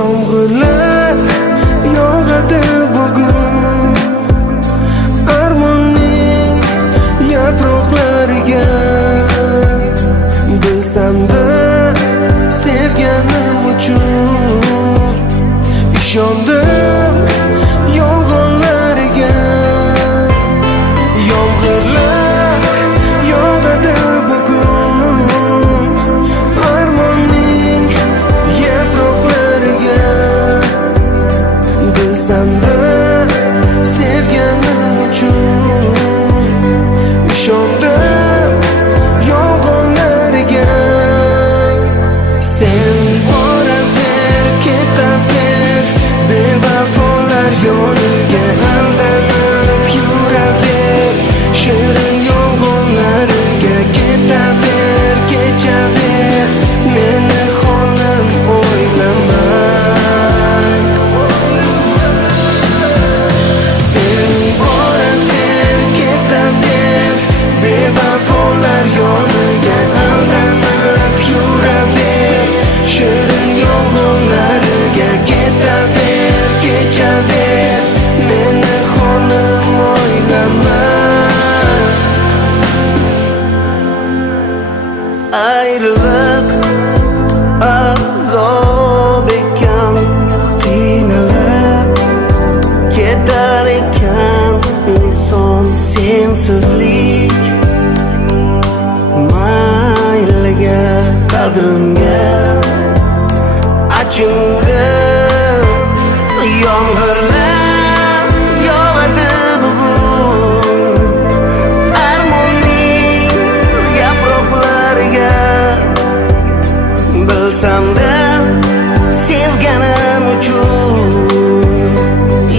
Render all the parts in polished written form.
Yomg'irlar yog'adi bugun armonning yaproqlariga. Bilsam-da sevganim uchun ishondim yolg'onlariga. Yomg'irlar yog'adi bugun armonning yaproqlariga. Bilsam-da sevganim uchun ishondim yolg'onlariga. Sen boraver, ketaver, bevafolar yo'liga aldanib yuraver. Shirin yolg'onlariga ketaver, kechaver, meni xonim o'ylamang. Sen boraver, ketaver, bevafolar yo'liga aldanib yuraver. Shirin yolg'onlariga ketaver, kechaver, meni xonim o'ylamang. Ayriliq azob ekan, qiynalib ketar ekan inson. Sensizlik mayliga, qadrimga achindim. Yomg'irlar yog'adi bugun armonning yaproqlariga. Bilsam-da sevganim uchun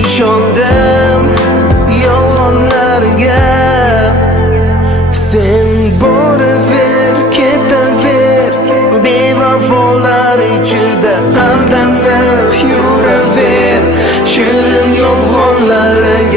ishondim yolg'onlariga. Sen boraver, ketaver, bevafolar ichida aldanib yuraver. Shirin yolg'onlariga